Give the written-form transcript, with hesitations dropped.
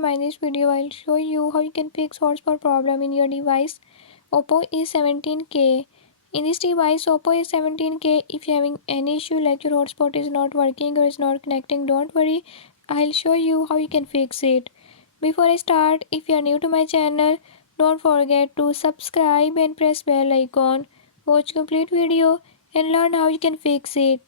everyone, in this video I'll show you how you can fix hotspot problem in your device Oppo A17k. In this device Oppo A17k, if you're having any issue like your hotspot is not working or is not connecting, don't worry, I'll show you how you can fix it. Before I start, if you are new to my channel, don't forget to subscribe and press bell icon. Watch complete video and learn how you can fix it.